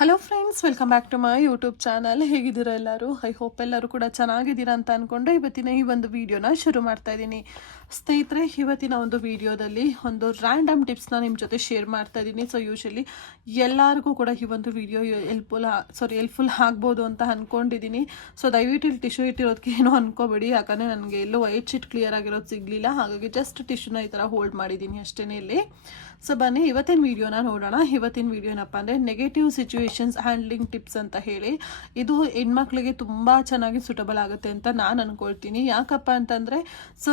Hello friends welcome back to my YouTube channel ಹೇಗಿದ್ದೀರಾ ಎಲ್ಲರೂ? I hope ಎಲ್ಲರೂ ಕೂಡ ಚೆನ್ನಾಗಿದ್ದೀರಾ ಅಂತ ಅಂದ್ಕೊಂಡು ಇವತ್ತಿನ ಈ ಒಂದು ವೀಡಿಯೋನ ಶುರು ಮಾಡ್ತಾ ಇದ್ದೀನಿ. ಸ್ನೇಹಿತರೆ, ಇವತ್ತಿನ ಒಂದು ವಿಡಿಯೋದಲ್ಲಿ ಒಂದು ರ್ಯಾಂಡಮ್ ಟಿಪ್ಸ್ನ ನಿಮ್ಮ ಜೊತೆ ಶೇರ್ ಮಾಡ್ತಾ ಇದ್ದೀನಿ. ಸೊ ಯೂಶಲಿ ಎಲ್ಲರಿಗೂ ಕೂಡ ಈ ಒಂದು ವಿಡಿಯೋ ಎಲ್ಪ್ಫುಲ್ ಸಾರಿ ಎಲ್ಪ್ಫುಲ್ ಆಗ್ಬೋದು ಅಂತ ಅಂದ್ಕೊಂಡಿದ್ದೀನಿ ಸೊ ದಯವಿಟ್ಟು ಇಲ್ಲಿ ಟಿಶ್ಯೂ ಇಟ್ಟಿರೋದಕ್ಕೆ ಏನೋ ಅನ್ಕೋಬೇಡಿ. ಯಾಕಂದರೆ ನನಗೆ ಎಲ್ಲೂ ವೈಟ್ ಶೀಟ್ ಕ್ಲಿಯರ್ ಆಗಿರೋದು ಸಿಗಲಿಲ್ಲ. ಹಾಗಾಗಿ ಜಸ್ಟ್ ಟಿಶ್ಯೂನ ಈ ಥರ ಹೋಲ್ಡ್ ಮಾಡಿದ್ದೀನಿ ಅಷ್ಟೇ ಇಲ್ಲಿ. ಸೊ ಬನ್ನಿ, ಇವತ್ತಿನ ವೀಡಿಯೋನ ನೋಡೋಣ. ಇವತ್ತಿನ ವಿಡಿಯೋ ಏನಪ್ಪ ಅಂದರೆ ನೆಗೆಟಿವ್ ಸಿಚುವೇಶನ್ಸ್ ಹ್ಯಾಂಡ್ಲಿಂಗ್ ಟಿಪ್ಸ್ ಅಂತ ಹೇಳಿ, ಇದು ಹೆಣ್ಮಕ್ಳಿಗೆ ತುಂಬ ಚೆನ್ನಾಗಿ ಸೂಟಬಲ್ ಆಗುತ್ತೆ ಅಂತ ನಾನು ಅನ್ಕೊಳ್ತೀನಿ. ಯಾಕಪ್ಪ ಅಂತಂದರೆ ಸೊ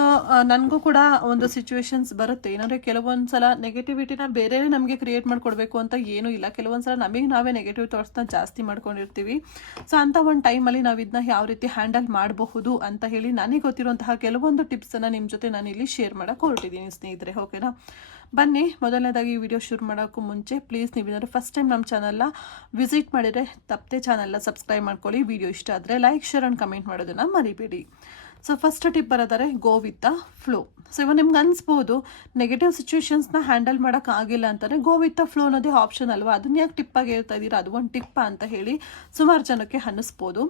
ನನಗೂ ಕೂಡ ಒಂದು ಸಿಚುವೇಶನ್ಸ್ ಬರುತ್ತೆ. ಏನಂದರೆ ಕೆಲವೊಂದು ಸಲ ನೆಗೆಟಿವಿಟಿನ ಬೇರೆ ನಮಗೆ ಕ್ರಿಯೇಟ್ ಮಾಡಿಕೊಡ್ಬೇಕು ಅಂತ ಏನೂ ಇಲ್ಲ. ಕೆಲವೊಂದು ಸಲ ನಮಗೆ ನಾವೇ ನೆಗೆಟಿವ್ ಥಾಟ್ಸ್ನ ಜಾಸ್ತಿ ಮಾಡ್ಕೊಂಡಿರ್ತೀವಿ. ಸೊ ಅಂಥ ಒಂದು ಟೈಮಲ್ಲಿ ನಾವು ಇದನ್ನ ಯಾವ ರೀತಿ ಹ್ಯಾಂಡಲ್ ಮಾಡಬಹುದು ಅಂತ ಹೇಳಿ ನನಗೆ ಗೊತ್ತಿರುವಂತಹ ಕೆಲವೊಂದು ಟಿಪ್ಸನ್ನು ನಿಮ್ಮ ಜೊತೆ ನಾನು ಇಲ್ಲಿ ಶೇರ್ ಮಾಡೋಕೆ ಹೊರಟಿದ್ದೀನಿ ಸ್ನೇಹಿತರೆ ಓಕೆನಾ ಬನ್ನಿ, ಮೊದಲನೇದಾಗಿ ಈ ವಿಡಿಯೋ ಶುರು ಮಾಡೋಕ್ಕೂ ಮುಂಚೆ ಪ್ಲೀಸ್ ನೀವೇನಾದ್ರು ಫಸ್ಟ್ ಟೈಮ್ ನಮ್ಮ ಚಾನಲ್ನ ವಿಸಿಟ್ ಮಾಡಿದರೆ ತಪ್ಪದೆ ಚಾನಲ್ನ ಸಬ್ಸ್ಕ್ರೈಬ್ ಮಾಡ್ಕೊಳ್ಳಿ. ವಿಡಿಯೋ ಇಷ್ಟ ಆದರೆ ಲೈಕ್ ಶೇರ್ ಆ್ಯಂಡ್ ಕಮೆಂಟ್ ಮಾಡೋದನ್ನು ಮರಿಬೇಡಿ. So first tip ಬರೋದಾರೆ go with the flow so ಇವಾಗ ನಿಮ್ಗೆ ಅನಿಸ್ಬೋದು ನೆಗೆಟಿವ್ ಸಿಚುವೇಶನ್ಸ್ನ ಹ್ಯಾಂಡಲ್ ಮಾಡೋಕ್ಕಾಗಿಲ್ಲ ಅಂತಾರೆ ಗೋ ವಿತ್ ದ ಫ್ಲೋ ಅನ್ನೋದೇ ಆಪ್ಷನ್ ಅಲ್ವಾ? ಅದನ್ನ ಯಾಕೆ ಟಿಪ್ಪಾಗಿ ಹೇಳ್ತಾ ಇದ್ದೀರಾ? ಅದು ಒಂದು ಟಿಪ್ಪ ಅಂತ ಹೇಳಿ ಸುಮಾರು ಜನಕ್ಕೆ ಅನ್ನಿಸ್ಬೋದು.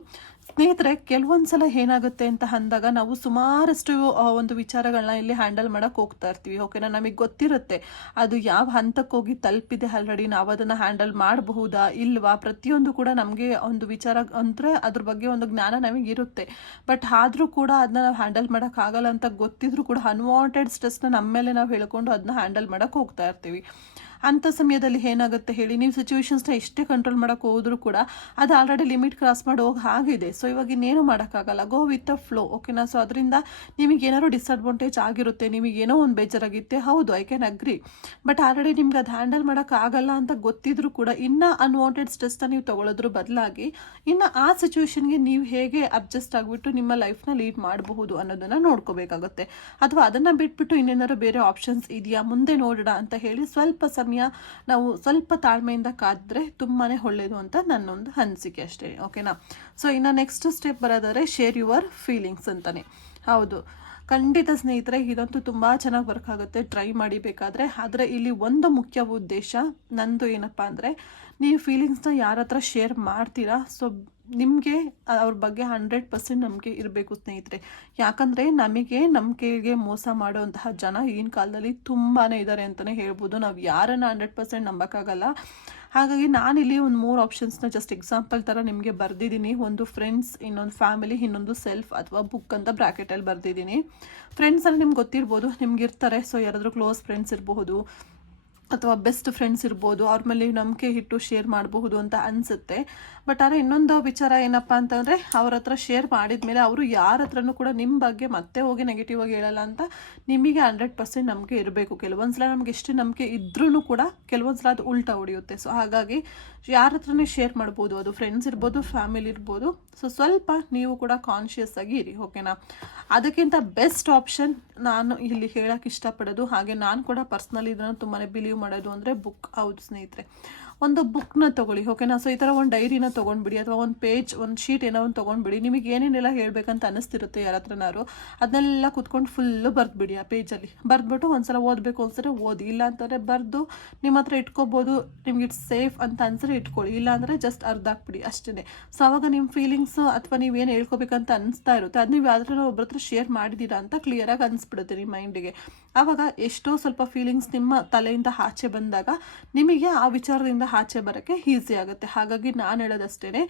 ಸ್ನೇಹಿತರೆ, ಕೆಲವೊಂದ್ಸಲ ಏನಾಗುತ್ತೆ ಅಂತ ಅಂದಾಗ ನಾವು ಸುಮಾರಷ್ಟು ಒಂದು ವಿಚಾರಗಳನ್ನ ಇಲ್ಲಿ ಹ್ಯಾಂಡಲ್ ಮಾಡೋಕೆ ಹೋಗ್ತಾ ಇರ್ತೀವಿ. ಓಕೆನಾ? ನಮಗೆ ಗೊತ್ತಿರುತ್ತೆ. ಅದು ಯಾವ ಹಂತಕ್ಕೆ ಹೋಗಿ ತಲುಪಿದೆ ಆಲ್ರೆಡಿ ನಾವು ಅದನ್ನು ಹ್ಯಾಂಡಲ್ ಮಾಡಬಹುದಾ ಇಲ್ವಾ? ಪ್ರತಿಯೊಂದು ಕೂಡ ನಮಗೆ ಒಂದು ವಿಚಾರ ಅಂದರೆ ಅದ್ರ ಬಗ್ಗೆ ಒಂದು ಜ್ಞಾನ ನಮಗೆ ಇರುತ್ತೆ ಬಟ್ ಆದರೂ ಕೂಡ ಅದನ್ನ ನಾವು ಹ್ಯಾಂಡಲ್ ಮಾಡೋಕ್ಕಾಗಲ್ಲ ಅಂತ ಗೊತ್ತಿದ್ರು ಕೂಡ ಅನ್ವಾಂಟೆಡ್ ಸ್ಟ್ರೆಸ್ನ ನಮ್ಮ ಮೇಲೆ ನಾವು ಹೇಳ್ಕೊಂಡು ಅದನ್ನ ಹ್ಯಾಂಡಲ್ ಮಾಡೋಕೆ ಹೋಗ್ತಾ ಇರ್ತೀವಿ. ಅಂಥ ಸಮಯದಲ್ಲಿ ಏನಾಗುತ್ತೆ ಹೇಳಿ, ನೀವು ಸಿಚುವೇಶನ್ಸ್ನ ಎಷ್ಟೇ ಕಂಟ್ರೋಲ್ ಮಾಡೋಕೆ ಹೋದರೂ ಕೂಡ ಅದು ಆಲ್ರೆಡಿ ಲಿಮಿಟ್ ಕ್ರಾಸ್ ಮಾಡಿ ಹೋಗಿ ಆಗಿದೆ ಸೊ ಇವಾಗ ಇನ್ನೇನು ಮಾಡೋಕ್ಕಾಗಲ್ಲ. ಗೋ ವಿತ್ ಅ ಫ್ಲೋ ಓಕೆನಾ ಸೊ ಅದರಿಂದ ನಿಮಗೆ ಏನಾದ್ರು ಡಿಸ್ಅಡ್ವಾಂಟೇಜ್ ಆಗಿರುತ್ತೆ ನಿಮಗೇನೋ ಒಂದು ಬೇಜಾರಾಗಿತ್ತೆ, ಹೌದು I can agree but already ನಿಮ್ಗೆ ಅದು ಹ್ಯಾಂಡಲ್ ಮಾಡೋಕ್ಕಾಗಲ್ಲ ಅಂತ ಗೊತ್ತಿದ್ರೂ ಕೂಡ ಇನ್ನೂ ಅನ್ವಾಂಟೆಡ್ ಸ್ಟ್ರೆಸ್ನ ನೀವು ತಗೊಳ್ಳೋದ್ರ ಬದಲಾಗಿ ಇನ್ನು ಆ ಸಿಚುವೇಶನ್ಗೆ ನೀವು ಹೇಗೆ ಅಡ್ಜಸ್ಟ್ ಆಗಿಬಿಟ್ಟು ನಿಮ್ಮ ಲೈಫ್ನ ಲೀಡ್ ಮಾಡಬಹುದು ಅನ್ನೋದನ್ನು ನೋಡ್ಕೋಬೇಕಾಗುತ್ತೆ. ಅಥವಾ ಅದನ್ನು ಬಿಟ್ಬಿಟ್ಟು ಇನ್ನೇನಾದ್ರು ಬೇರೆ ಆಪ್ಷನ್ಸ್ ಇದೆಯಾ? ಮುಂದೆ ನೋಡೋಣ ಅಂತ ಹೇಳಿ ಸ್ವಲ್ಪ ಸಮಯ ನಾವು ಸ್ವಲ್ಪ ತಾಳ್ಮೆಯಿಂದ ಕಾದ್ರೆ ತುಂಬಾ ಒಳ್ಳೆಯದು ಅಂತ ನನ್ನೊಂದು ಅನಿಸಿಕೆ ಅಷ್ಟೇ ಓಕೆನಾ ಸೊ ಇನ್ನು ನೆಕ್ಸ್ಟ್ ಸ್ಟೆಪ್ ಬರೋದಾದ್ರೆ ಶೇರ್ ಯುವರ್ ಫೀಲಿಂಗ್ಸ್ ಅಂತಾನೆ. ಹೌದು. ಖಂಡಿತ ಸ್ನೇಹಿತರೆ, ಇದಂತೂ ತುಂಬ ಚೆನ್ನಾಗಿ ವರ್ಕ್ ಆಗುತ್ತೆ. ಟ್ರೈ ಮಾಡಿ ಬೇಕಾದರೆ. ಆದರೆ ಇಲ್ಲಿ ಒಂದು ಮುಖ್ಯ ಉದ್ದೇಶ ನಂದು ಏನಪ್ಪ ಅಂದರೆ, ನೀವು ಫೀಲಿಂಗ್ಸ್ನ ಯಾರ ಹತ್ರ ಶೇರ್ ಮಾಡ್ತೀರಾ? ಸೊ ನಿಮಗೆ ಅವ್ರ ಬಗ್ಗೆ ಹಂಡ್ರೆಡ್ ಪರ್ಸೆಂಟ್ ನಂಬಿಕೆ ಇರಬೇಕು ಸ್ನೇಹಿತರೆ. ಯಾಕಂದರೆ ನಮಗೆ ನಂಬಿಕೆಗೆ ಮೋಸ ಮಾಡುವಂತಹ ಜನ ಈಗಿನ ಕಾಲದಲ್ಲಿ ತುಂಬಾ ಇದ್ದಾರೆ ಅಂತಲೇ ಹೇಳ್ಬೋದು. ನಾವು ಯಾರನ್ನು ಹಂಡ್ರೆಡ್ ಪರ್ಸೆಂಟ್ ನಂಬೋಕ್ಕಾಗಲ್ಲ. ಹಾಗಾಗಿ ನಾನಿಲ್ಲಿ ಒಂದು ಮೂರು ಆಪ್ಷನ್ಸ್ನ ಜಸ್ಟ್ ಎಕ್ಸಾಂಪಲ್ ಥರ ನಿಮಗೆ ಬರೆದಿದ್ದೀನಿ. ಒಂದು ಫ್ರೆಂಡ್ಸ್ ಇನ್ನೊಂದು ಫ್ಯಾಮಿಲಿ ಇನ್ನೊಂದು ಸೆಲ್ಫ್ ಅಥವಾ ಬುಕ್ ಅಂತ ಬ್ರ್ಯಾಕೆಟಲ್ಲಿ ಬರೆದಿದ್ದೀನಿ. ಫ್ರೆಂಡ್ಸ್ ಅಂದರೆ ನಿಮ್ಗೆ ಗೊತ್ತಿರ್ಬೋದು ನಿಮ್ಗೆ ಇರ್ತಾರೆ ಸೊ ಯಾರಾದರೂ ಕ್ಲೋಸ್ ಫ್ರೆಂಡ್ಸ್ ಇರಬಹುದು. ಅಥವಾ ಬೆಸ್ಟ್ ಫ್ರೆಂಡ್ಸ್ ಇರ್ಬೋದು, ಅವ್ರ ಮೇಲೆ ನಂಬಿಕೆ ಇಟ್ಟು ಶೇರ್ ಮಾಡಬಹುದು ಅಂತ ಅನಿಸುತ್ತೆ. ಬಟ್ ಆದರೆ ಇನ್ನೊಂದು ವಿಚಾರ ಏನಪ್ಪ ಅಂತಂದರೆ, ಅವ್ರ ಹತ್ರ ಶೇರ್ ಮಾಡಿದ ಮೇಲೆ ಅವರು ಯಾರ ಹತ್ರನೂ ಕೂಡ ನಿಮ್ಮ ಬಗ್ಗೆ ಮತ್ತೆ ಹೋಗಿ ನೆಗೆಟಿವ್ ಆಗಿ ಹೇಳಲ್ಲ ಅಂತ ನಿಮಗೆ ಹಂಡ್ರೆಡ್ ಪರ್ಸೆಂಟ್ ನಂಬಿಕೆ ಇರಬೇಕು. ಕೆಲವೊಂದು ಸಲ ನಮ್ಗೆ ಎಷ್ಟು ನಂಬಿಕೆ ಇದ್ರೂ ಕೂಡ, ಕೆಲವೊಂದ್ಸಲ ಅದು ಉಲ್ಟಾ ಹೊಡೆಯುತ್ತೆ. ಸೊ ಹಾಗಾಗಿ ಯಾರ ಹತ್ರನೇ ಶೇರ್ ಮಾಡ್ಬೋದು, ಅದು ಫ್ರೆಂಡ್ಸ್ ಇರ್ಬೋದು ಫ್ಯಾಮಿಲಿ ಇರ್ಬೋದು. ಸೊ ಸ್ವಲ್ಪ ನೀವು ಕೂಡ ಕಾನ್ಷಿಯಸ್ ಆಗಿ ಇರಿ ಓಕೆನಾ ಅದಕ್ಕಿಂತ ಬೆಸ್ಟ್ ಆಪ್ಷನ್ ನಾನು ಇಲ್ಲಿ ಹೇಳಕ್ಕೆ ಇಷ್ಟಪಡೋದು, ಹಾಗೆ ನಾನು ಕೂಡ ಪರ್ಸ್ನಲಿ ಇದನ್ನು ತುಂಬಾ ಬಿಲೀವ್ ಮಾಡೋದು ಅಂದರೆ ಬುಕ್ ಹೌದು ಸ್ನೇಹಿತರೆ. ಒಂದು ಬುಕ್ನ ತೊಗೊಳ್ಳಿ ಓಕೆನಾ ಸೊ ಈ ಥರ ಒಂದು ಡೈರಿನ ತೊಗೊಂಡ್ಬಿಡಿ, ಅಥವಾ ಒಂದು ಪೇಜ್ ಒಂದು ಶೀಟ್ ಏನೋ ಒಂದು ತೊಗೊಂಡ್ಬಿಡಿ. ನಿಮಗೆ ಏನೇನೆಲ್ಲ ಹೇಳಬೇಕಂತ ಅನಿಸ್ತಿರುತ್ತೆ ಯಾರ ಹತ್ರನಾರು ಅದನ್ನೆಲ್ಲ ಕುತ್ಕೊಂಡು ಫುಲ್ಲು ಬರೆದ್ಬಿಡಿ ಆ ಪೇಜಲ್ಲಿ ಬರೆದ್ಬಿಟ್ಟು ಒಂದ್ಸಲ ಓದಬೇಕು ಅನ್ಸರೆ ಓದಿ. ಇಲ್ಲ ಅಂತಂದರೆ ಬರೆದು ನಿಮ್ಮ ಹತ್ರ ಇಟ್ಕೋಬೋದು, ನಿಮ್ಗೆ ಇಟ್ಸ್ ಸೇಫ್ ಅಂತ ಅನ್ಸರೆ ಇಟ್ಕೊಳ್ಳಿ. ಇಲ್ಲ ಅಂದರೆ ಜಸ್ಟ್ ಅರ್ಧ ಹಾಕ್ಬಿಡಿ ಅಷ್ಟೇ ಸೊ ಅವಾಗ ನಿಮ್ಮ ಫೀಲಿಂಗ್ಸ್ ಅಥವಾ ನೀವೇನು ಹೇಳ್ಕೊಬೇಕಂತ ಅನಿಸ್ತಾ ಇರುತ್ತೆ, ಅದು ನೀವು ಯಾವ್ದಾರ ಒಬ್ಬರ ಶೇರ್ ಮಾಡಿದ್ದೀರಾ ಅಂತ ಕ್ಲಿಯರಾಗಿ ಅನಿಸ್ಬಿಡುತ್ತೆ ನಿಮ್ಮ ಮೈಂಡಿಗೆ ಆವಾಗ ಎಷ್ಟೋ ಸ್ವಲ್ಪ ಫೀಲಿಂಗ್ಸ್ ನಿಮ್ಮ ತಲೆಯಿಂದ ಆಚೆ ಬಂದಾಗ ನಿಮಗೆ ಆ ವಿಚಾರದಿಂದ ಆಚೆ ಬರೋಕ್ಕೆ ಈಸಿ ಆಗುತ್ತೆ. ಹಾಗಾಗಿ ನಾನು ಹೇಳೋದಷ್ಟೇ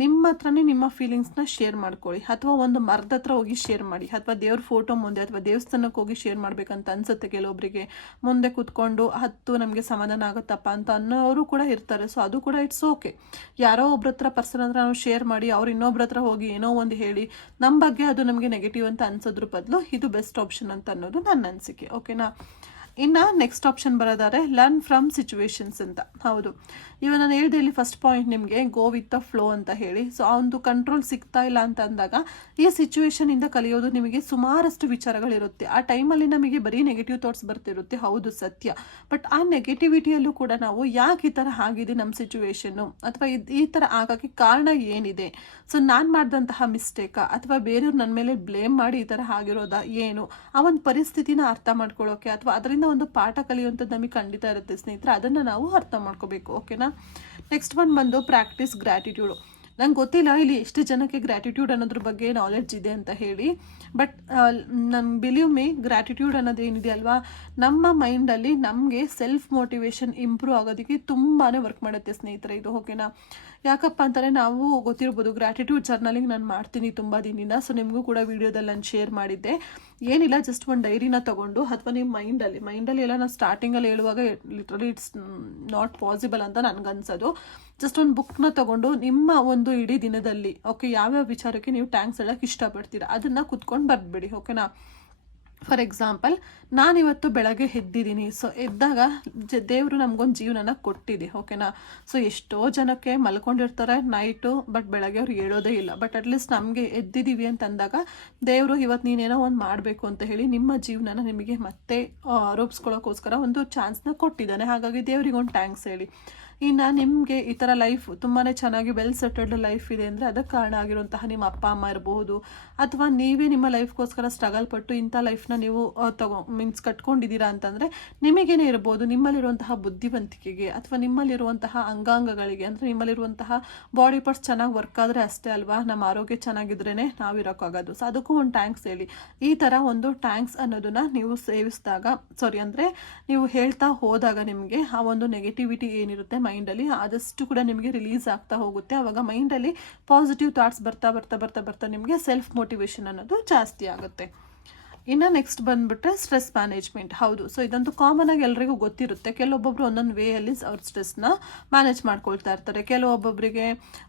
ನಿಮ್ಮ ಹತ್ರನೇ ನಿಮ್ಮ ಫೀಲಿಂಗ್ಸ್ನ ಶೇರ್ ಮಾಡ್ಕೊಳ್ಳಿ. ಅಥವಾ ಒಂದು ಮರದ ಹತ್ರ ಹೋಗಿ ಶೇರ್ ಮಾಡಿ. ಅಥವಾ ದೇವ್ರ ಫೋಟೋ ಮುಂದೆ ಅಥವಾ ದೇವಸ್ಥಾನಕ್ಕೆ ಹೋಗಿ ಶೇರ್ ಮಾಡಬೇಕಂತ ಅನ್ಸುತ್ತೆ ಕೆಲವೊಬ್ಬರಿಗೆ ಮುಂದೆ ಕೂತ್ಕೊಂಡು, ಹತ್ತು ನಮಗೆ ಸಮಾಧಾನ ಆಗುತ್ತಪ್ಪ ಅಂತ ಅನ್ನೋರು ಕೂಡ ಇರ್ತಾರೆ. ಸೊ ಅದು ಕೂಡ ಇಟ್ಸ್ ಓಕೆ ಯಾರೋ ಒಬ್ರ ಹತ್ರ ಪರ್ಸನ್ ಹತ್ರ ನಾವು ಶೇರ್ ಮಾಡಿ, ಅವ್ರು ಇನ್ನೊಬ್ರ ಹತ್ರ ಹೋಗಿ ಏನೋ ಒಂದು ಹೇಳಿ ನಮ್ಮ ಬಗ್ಗೆ ಅದು ನಮಗೆ ನೆಗೆಟಿವ್ ಅಂತ ಅನ್ಸೋದ್ರ ಬದಲು ಇದು ಬೆಸ್ಟ್ ಆಪ್ಷನ್ ಅಂತ ಅನ್ನೋದು ನನ್ನ ಅನಿಸಿಕೆ. ಓಕೆನಾ ಇನ್ನು ನೆಕ್ಸ್ಟ್ ಆಪ್ಷನ್ ಬರೋದಾದ್ರೆ ಲರ್ನ್ ಫ್ರಮ್ ಸಿಚುವೇಶನ್ಸ್ ಅಂತ. ಹೌದು. ಇವಾಗ ನಾನು ಹೇಳಿದೆ ಇಲ್ಲಿ ಫಸ್ಟ್ ಪಾಯಿಂಟ್ ನಿಮಗೆ ಗೋ ವಿತ್ ದ ಫ್ಲೋ ಅಂತ ಹೇಳಿ. ಸೊ ಆ ಒಂದು ಕಂಟ್ರೋಲ್ ಸಿಗ್ತಾ ಇಲ್ಲ ಅಂತ ಅಂದಾಗ, ಈ ಸಿಚುವೇಶನ್ ಇಂದ ಕಲಿಯೋದು ನಿಮಗೆ ಸುಮಾರಷ್ಟು ವಿಚಾರಗಳಿರುತ್ತೆ. ಆ ಟೈಮಲ್ಲಿ ನಮಗೆ ಬರೀ ನೆಗೆಟಿವ್ ಥಾಟ್ಸ್ ಬರ್ತಿರುತ್ತೆ, ಹೌದು ಸತ್ಯ. ಬಟ್ ಆ ನೆಗೆಟಿವಿಟಿಯಲ್ಲೂ ಕೂಡ ನಾವು ಯಾಕೆ ಈ ಥರ ಆಗಿದೆ ನಮ್ಮ ಸಿಚುವೇಶನ್ನು ಅಥವಾ ಈ ಥರ ಆಗೋಕ್ಕೆ ಕಾರಣ ಏನಿದೆ? ಸೊ ನಾನು ಮಾಡಿದಂತಹ ಮಿಸ್ಟೇಕಾ ಅಥವಾ ಬೇರೆಯವ್ರು ನನ್ನ ಮೇಲೆ ಬ್ಲೇಮ್ ಮಾಡಿ ಈ ಥರ ಆಗಿರೋದಾ? ಏನು? ಆ ಒಂದು ಪರಿಸ್ಥಿತಿನ ಅರ್ಥ ಮಾಡ್ಕೊಳ್ಳೋಕೆ ಅಥವಾ ಅದರಿಂದ ಒಂದು ಪಾಠ ಕಲಿಯುವಂಥದ್ದು ನಮಗೆ ಖಂಡಿತ ಇರುತ್ತೆ ಸ್ನೇಹಿತರೆ. ಅದನ್ನು ನಾವು ಅರ್ಥ ಮಾಡ್ಕೋಬೇಕು ಓಕೆನಾ ನೆಕ್ಸ್ಟ್ ಒನ್ ಬಂದು ಪ್ರಾಕ್ಟೀಸ್ ಗ್ರ್ಯಾಟಿಟ್ಯೂಡು ನಂಗೆ ಗೊತ್ತಿಲ್ಲ, ಇಲ್ಲಿ ಎಷ್ಟು ಜನಕ್ಕೆ ಗ್ರ್ಯಾಟಿಟ್ಯೂಡ್ ಅನ್ನೋದ್ರ ಬಗ್ಗೆ ನಾಲೆಡ್ಜ್ ಇದೆ ಅಂತ ಹೇಳಿ. ಬಟ್ ನನ್ ಬಿಲೀವ್ ಮೀ ಗ್ರ್ಯಾಟಿಟ್ಯೂಡ್ ಅನ್ನೋದು ಏನಿದೆ ಅಲ್ವಾ? ನಮ್ಮ ಮೈಂಡಲ್ಲಿ ನಮಗೆ ಸೆಲ್ಫ್ ಮೋಟಿವೇಶನ್ ಇಂಪ್ರೂವ್ ಆಗೋದಕ್ಕೆ ತುಂಬಾ ವರ್ಕ್ ಮಾಡುತ್ತೆ ಸ್ನೇಹಿತರೆ ಇದು ಓಕೆನಾ ಯಾಕಪ್ಪ ಅಂತಾರೆ ನಾವು ಗೊತ್ತಿರ್ಬೋದು ಗ್ರ್ಯಾಟಿಟ್ಯೂಡ್ ಜರ್ನಲಿಂಗ್ ನಾನು ಮಾಡ್ತೀನಿ ತುಂಬ ದಿನದಿಂದ ಸೊ ನಿಮಗೂ ಕೂಡ ವೀಡಿಯೋದಲ್ಲಿ ನಾನು ಶೇರ್ ಮಾಡಿದ್ದೆ. ಏನಿಲ್ಲ ಜಸ್ಟ್ ಒಂದು ಡೈರಿನ ತಗೊಂಡು, ಅಥವಾ ನಿಮ್ಮ ಮೈಂಡಲ್ಲಿ ಮೈಂಡಲ್ಲಿ ಎಲ್ಲ ನಾನು ಸ್ಟಾರ್ಟಿಂಗಲ್ಲಿ ಹೇಳುವಾಗ ಲಿಟ್ರಲಿ ಇಟ್ಸ್ ನಾಟ್ ಪಾಸಿಬಲ್ ಅಂತ ನನಗನ್ಸೋದು. ಜಸ್ಟ್ ಒಂದು ಬುಕ್ನ ತೊಗೊಂಡು ನಿಮ್ಮ ಒಂದು ಇಡೀ ದಿನದಲ್ಲಿ ಓಕೆ ಯಾವ್ಯಾವ ವಿಚಾರಕ್ಕೆ ನೀವು ಟ್ಯಾಂಕ್ಸ್ ಹೇಳೋಕ್ಕೆ ಇಷ್ಟಪಡ್ತೀರಾ? ಅದನ್ನು ಕುತ್ಕೊಂಡು ಬರೆದ್ಬಿಡಿ ಓಕೆನಾ ಫಾರ್ ಎಕ್ಸಾಂಪಲ್ ನಾನಿವತ್ತು ಬೆಳಗ್ಗೆ ಎದ್ದಿದ್ದೀನಿ. ಸೊ ಎದ್ದಾಗ ಜ, ದೇವರು ನಮಗೊಂದು ಜೀವನನ ಕೊಟ್ಟಿದೆ ಓಕೆನಾ ಸೊ ಎಷ್ಟೋ ಜನಕ್ಕೆ ಮಲ್ಕೊಂಡಿರ್ತಾರೆ ನೈಟು ಬಟ್ ಬೆಳಗ್ಗೆ ಅವ್ರು ಹೇಳೋದೇ ಇಲ್ಲ. ಬಟ್ ಅಟ್ಲೀಸ್ಟ್ ನಮಗೆ ಎದ್ದಿದ್ದೀವಿ ಅಂತಂದಾಗ ದೇವರು ಇವತ್ತು ನೀನೇನೋ ಒಂದು ಮಾಡಬೇಕು ಅಂತ ಹೇಳಿ ನಿಮ್ಮ ಜೀವನನ ನಿಮಗೆ ಮತ್ತೆ ರೂಪಿಸ್ಕೊಳ್ಳೋಕ್ಕೋಸ್ಕರ ಒಂದು ಚಾನ್ಸ್ನ ಕೊಟ್ಟಿದ್ದಾನೆ. ಹಾಗಾಗಿ ದೇವ್ರಿಗೆ ಒಂದು ಟ್ಯಾಂಕ್ಸ್ ಹೇಳಿ. ಇನ್ನು ನಿಮಗೆ ಈ ಥರ ಲೈಫ್ ತುಂಬಾ ಚೆನ್ನಾಗಿ ವೆಲ್ ಸೆಟಲ್ಡ್ ಲೈಫ್ ಇದೆ ಅಂದರೆ ಅದಕ್ಕೆ ಕಾರಣ ಆಗಿರುವಂತಹ ನಿಮ್ಮ ಅಪ್ಪ, ಅಮ್ಮ ಇರಬಹುದು ಅಥವಾ ನೀವೇ ನಿಮ್ಮ ಲೈಫ್ಗೋಸ್ಕರ ಸ್ಟ್ರಗಲ್ ಪಟ್ಟು ಇಂಥ ಲೈಫ್ನ ನೀವು ತಗೋ ಮೀನ್ಸ್ ಕಟ್ಕೊಂಡಿದ್ದೀರಾ ಅಂತಂದರೆ ನಿಮಗೇನೆ ಇರ್ಬೋದು. ನಿಮ್ಮಲ್ಲಿರುವಂತಹ ಬುದ್ಧಿವಂತಿಕೆಗೆ ಅಥವಾ ನಿಮ್ಮಲ್ಲಿರುವಂತಹ ಅಂಗಾಂಗಗಳಿಗೆ ಅಂದರೆ ನಿಮ್ಮಲ್ಲಿರುವಂತಹ ಬಾಡಿ ಪಾರ್ಟ್ಸ್ ಚೆನ್ನಾಗಿ ವರ್ಕ್ ಆದರೆ ಅಷ್ಟೇ ಅಲ್ವಾ? ನಮ್ಮ ಆರೋಗ್ಯ ಚೆನ್ನಾಗಿದ್ರೇ ನಾವು ಇರೋಕ್ಕಾಗೋದು. ಸೊ ಅದಕ್ಕೂ ಒಂದು ಟ್ಯಾಂಕ್ಸ್ ಹೇಳಿ. ಈ ಥರ ಒಂದು ಟ್ಯಾಂಕ್ಸ್ ಅನ್ನೋದನ್ನ ನೀವು ಸೇವಿಸಿದಾಗ ಸಾರಿ ಅಂದರೆ ನೀವು ಹೇಳ್ತಾ ಹೋದಾಗ ನಿಮಗೆ ಆ ಒಂದು ನೆಗೆಟಿವಿಟಿ ಏನಿರುತ್ತೆ? ಮೈಂಡಲ್ಲಿ ಆದಷ್ಟು ಕೂಡ ನಿಮಗೆ ರಿಲೀಸ್ ಆಗ್ತಾ ಹೋಗುತ್ತೆ. ಆವಾಗ ಮೈಂಡಲ್ಲಿ ಪಾಸಿಟಿವ್ ಥಾಟ್ಸ್ ಬರ್ತಾ ಬರ್ತಾ ಬರ್ತಾ ಬರ್ತಾ ನಿಮಗೆ ಸೆಲ್ಫ್ ಮೋಟಿವೇಶನ್ ಅನ್ನೋದು ಜಾಸ್ತಿ ಆಗುತ್ತೆ. ಇನ್ನು ನೆಕ್ಸ್ಟ್ ಬಂದ್ಬಿಟ್ರೆ ಸ್ಟ್ರೆಸ್ ಮ್ಯಾನೇಜ್ಮೆಂಟ್ ಹೌದು. ಸೊ ಇದಂತೂ ಕಾಮನ್ ಆಗಿ ಎಲ್ರಿಗೂ ಗೊತ್ತಿರುತ್ತೆ. ಕೆಲವೊಬ್ಬೊಬ್ರು ಒಂದೊಂದು ವೇಯಲ್ಲಿ ಅವ್ರ ಸ್ಟ್ರೆಸ್ನ ಮ್ಯಾನೇಜ್ ಮಾಡ್ಕೊಳ್ತಾ ಇರ್ತಾರೆ. ಕೆಲವೊಬ್ಬೊಬ್ಬರಿಗೆ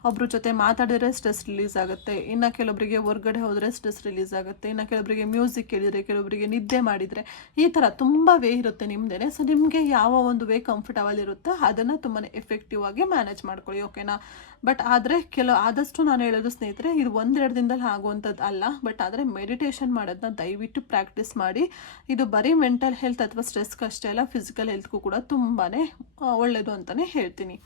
ಒಬ್ಬರ ಜೊತೆ ಮಾತಾಡಿದ್ರೆ ಸ್ಟ್ರೆಸ್ ರಿಲೀಸ್ ಆಗುತ್ತೆ. ಇನ್ನು ಕೆಲವೊಬ್ಬರಿಗೆ ಹೊರ್ಗಡೆ ಹೋದರೆ ಸ್ಟ್ರೆಸ್ ರಿಲೀಸ್ ಆಗುತ್ತೆ. ಇನ್ನು ಕೆಲವೊಬ್ಬರಿಗೆ ಮ್ಯೂಸಿಕ್ ಕೇಳಿದರೆ ಕೆಲವೊಬ್ಬರಿಗೆ ನಿದ್ದೆ ಮಾಡಿದರೆ ಈ ಥರ ತುಂಬ ವೇ ಇರುತ್ತೆ ನಿಮ್ಮದೇ ಸೊ ನಿಮಗೆ ಯಾವ ಒಂದು ವೇ ಕಂಫರ್ಟಬಲ್ ಇರುತ್ತೋ ಅದನ್ನು ತುಂಬಾ ಎಫೆಕ್ಟಿವ್ ಆಗಿ ಮ್ಯಾನೇಜ್ ಮಾಡ್ಕೊಳ್ಳಿ ಓಕೆನಾ ಬಟ್ ಆದರೆ ಕೆಲವು, ಆದಷ್ಟು ನಾನು ಹೇಳೋದು ಸ್ನೇಹಿತರೆ, ಇದು ಒಂದೆರಡು ದಿನದಲ್ಲಿ ಆಗುವಂಥದ್ದು ಅಲ್ಲ. ಬಟ್ ಆದರೆ ಮೆಡಿಟೇಷನ್ ಮಾಡೋದನ್ನ ದಯವಿಟ್ಟು ಪ್ರಾಕ್ಟೀಸ್ ಮಾಡಿ. ಇದು ಬರೀ ಮೆಂಟಲ್ ಹೆಲ್ತ್ ಅಥವಾ ಸ್ಟ್ರೆಸ್ಗಷ್ಟೇ ಅಲ್ಲ ಫಿಸಿಕಲ್ ಹೆಲ್ತ್ಗೂ ಕೂಡ ತುಂಬಾ ಒಳ್ಳೆಯದು ಅಂತಲೇ ಹೇಳ್ತೀನಿ.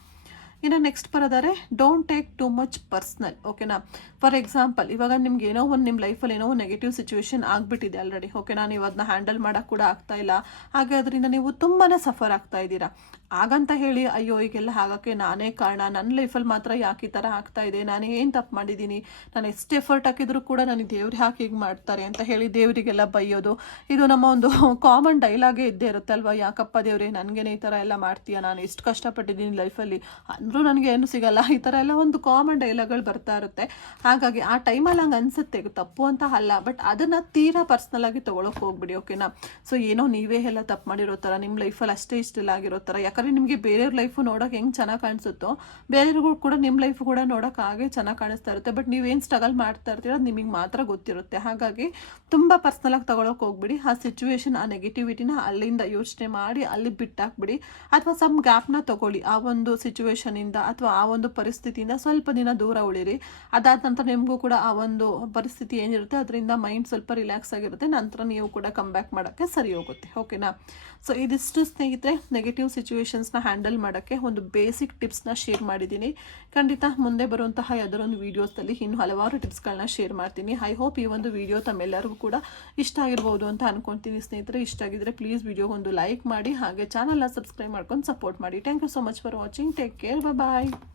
ಇನ್ನು next ಬರೋದಾರೆ don't take too much personal ಓಕೆನಾ ಫಾರ್ ಎಕ್ಸಾಂಪಲ್ ಇವಾಗ ನಿಮ್ಗೆ ಏನೋ ಒಂದು ನಿಮ್ಮ ಲೈಫಲ್ಲಿ ಏನೋ ಒಂದು ನೆಗೆಟಿವ್ ಸಿಚುವೇಶನ್ ಆಗಿಬಿಟ್ಟಿದೆ ಆಲ್ರೆಡಿ ಓಕೆನಾ ನೀವು ಅದನ್ನ ಹ್ಯಾಂಡಲ್ ಮಾಡೋಕ್ಕೆ ಕೂಡ ಆಗ್ತಾ ಇಲ್ಲ. ಹಾಗೆ ಅದರಿಂದ ನೀವು ತುಂಬಾ ಸಫರ್ ಆಗ್ತಾ ಇದ್ದೀರಾ. ಹಾಗಂತ ಹೇಳಿ, ಅಯ್ಯೋ, ಈಗೆಲ್ಲ ಆಗೋಕ್ಕೆ ನಾನೇ ಕಾರಣ ನನ್ನ ಲೈಫಲ್ಲಿ ಮಾತ್ರ ಯಾಕೆ ಈ ಥರ ಆಗ್ತಾ ಇದೆ, ನಾನು ಏನು ತಪ್ಪು ಮಾಡಿದ್ದೀನಿ, ನಾನು ಎಷ್ಟು ಎಫರ್ಟ್ ಹಾಕಿದರೂ ಕೂಡ ನನಗೆ ದೇವ್ರು ಯಾಕೆ ಹೀಗೆ ಮಾಡ್ತಾರೆ ಅಂತ ಹೇಳಿ ದೇವರಿಗೆಲ್ಲ ಬೈಯೋದು. ಇದು ನಮ್ಮ ಒಂದು ಕಾಮನ್ ಡೈಲಾಗೇ ಇದ್ದೇ ಇರುತ್ತಲ್ವ ಯಾಕಪ್ಪ ದೇವ್ರೆ, ನನಗೇನೆ ಈ ಥರ ಎಲ್ಲ ಮಾಡ್ತೀಯ? ನಾನು ಎಷ್ಟು ಕಷ್ಟಪಟ್ಟಿದ್ದೀನಿ ಲೈಫಲ್ಲಿ ಅಂದರೂ ನನಗೆ ಏನು ಸಿಗಲ್ಲ. ಈ ಥರ ಎಲ್ಲ ಒಂದು ಕಾಮನ್ ಡೈಲಾಗ್ಗಳು ಬರ್ತಾ ಇರುತ್ತೆ. ಹಾಗಾಗಿ ಆ ಟೈಮಲ್ಲಿ ಹಂಗೆ ಅನಿಸುತ್ತೆ ತಪ್ಪು ಅಂತ ಅಲ್ಲ. ಬಟ್ ಅದನ್ನು ತೀರಾ ಪರ್ಸ್ನಲ್ ಆಗಿ ತೊಗೊಳಕ್ಕೆ ಹೋಗ್ಬಿಡಿ ಓಕೆನಾ ಸೊ ಏನೋ ನೀವೇ ಎಲ್ಲ ತಪ್ಪು ಮಾಡಿರೋ ಥರ ನಿಮ್ಮ ಲೈಫಲ್ಲಿ ಅಷ್ಟೇ ಇಷ್ಟಿಲ್ಲ ಆಗಿರೋ ಥರ, ಯಾಕಂದರೆ ನಿಮಗೆ ಬೇರೆಯವ್ರ ಲೈಫು ನೋಡೋಕೆ ಹೆಂಗೆ ಚೆನ್ನಾಗಿ ಕಾಣಿಸುತ್ತೋ, ಬೇರೆಯವ್ರಿಗೂ ಕೂಡ ನಿಮ್ಮ ಲೈಫ್ ಕೂಡ ನೋಡೋಕೆ ಹಾಗೆ ಚೆನ್ನಾಗಿ ಕಾಣಿಸ್ತಾ ಇರುತ್ತೆ. ಬಟ್ ನೀವೇನು ಸ್ಟ್ರಗಲ್ ಮಾಡ್ತಾ ಇರ್ತೀರೋ ನಿಮಗೆ ಮಾತ್ರ ಗೊತ್ತಿರುತ್ತೆ. ಹಾಗಾಗಿ ತುಂಬ ಪರ್ಸ್ನಲಾಗಿ ತೊಗೊಳಕ್ಕೆ ಹೋಗ್ಬಿಡಿ. ಆ ಸಿಚುವೇಶನ್ ಆ ನೆಗೆಟಿವಿಟಿನ ಅಲ್ಲಿಂದ ಯೋಚನೆ ಮಾಡಿ, ಅಲ್ಲಿ ಬಿಟ್ಟಾಕ್ಬಿಡಿ. ಅಥವಾ ಸಮ್ ಗ್ಯಾಪ್ನ ತಗೊಳ್ಳಿ. ಆ ಒಂದು ಸಿಚುವೇಶನಿಂದ ಅಥವಾ ಆ ಒಂದು ಪರಿಸ್ಥಿತಿಯಿಂದ ಸ್ವಲ್ಪ ದಿನ ದೂರ ಉಳಿರಿ. ಅದಾದ ನಂತರ ನಿಮಗೂ ಕೂಡ ಆ ಒಂದು ಪರಿಸ್ಥಿತಿ ಏನಿರುತ್ತೆ, ಅದರಿಂದ ಮೈಂಡ್ ಸ್ವಲ್ಪ ರಿಲ್ಯಾಕ್ಸ್ ಆಗಿರುತ್ತೆ. ನಂತರ ನೀವು ಕೂಡ ಕಮ್ ಬ್ಯಾಕ್ ಮಾಡೋಕ್ಕೆ ಸರಿ ಹೋಗುತ್ತೆ. ಓಕೆನಾ ಸೊ ಇದಿಷ್ಟು ಸ್ನೇಹಿತರೆ ನೆಗೆಟಿವ್ ಸಿಚುವೇಶನ್ಸ್ನ ಹ್ಯಾಂಡಲ್ ಮಾಡೋಕ್ಕೆ ಒಂದು ಬೇಸಿಕ್ ಟಿಪ್ಸ್ನ ಶೇರ್ ಮಾಡಿದ್ದೀನಿ. ಖಂಡಿತ ಮುಂದೆ ಬರುವಂತಹ ಯಾವುದೊಂದು ವೀಡಿಯೋಸ್ದಲ್ಲಿ ಇನ್ನು ಹಲವಾರು ಟಿಪ್ಸ್ಗಳನ್ನ ಶೇರ್ ಮಾಡ್ತೀನಿ. ಐ ಹೋಪ್ ಈ ಒಂದು ವಿಡಿಯೋ ತಮ್ಮೆಲ್ಲರಿಗೂ ಕೂಡ ಇಷ್ಟ ಆಗಿರ್ಬೋದು ಅಂತ ಅನ್ಕೊತೀನಿ ಸ್ನೇಹಿತರೆ. ಇಷ್ಟ ಆಗಿದ್ರೆ ಪ್ಲೀಸ್ ವಿಡಿಯೋ ಒಂದು ಲೈಕ್ ಮಾಡಿ, ಹಾಗೆ ಚಾನಲ್ನ ಸಬ್ಸ್ಕ್ರೈಬ್ ಮಾಡ್ಕೊಂಡು ಸಪೋರ್ಟ್ ಮಾಡಿ. Thank you so much for watching take care Bye-bye.